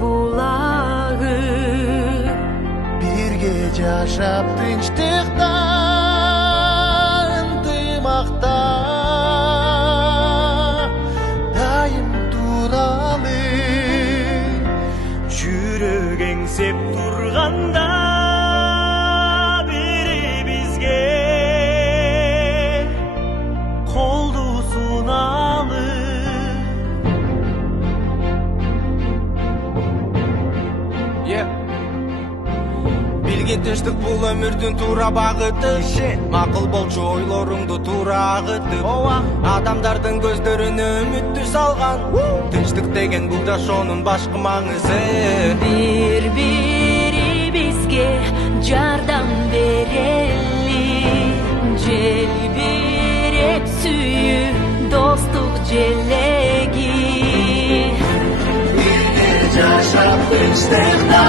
bulagı. Birge жашап тынчтыкта, ынтымакта, дайым туралы жүрөк эңсеп турганда, бири бизге колду суналы. Билген тынчтык бул өмүрдүн туура багыты. Макул болчу ойлоруңду туура агытып, адамдардын көздөрүнө үмүттү салган. Тынчтык деген бул жашоонун башкы маңызы. Бири-бирибизге жардам берели, желбиреп сүйүү достук желеги. Birge жашап тынчтыкта,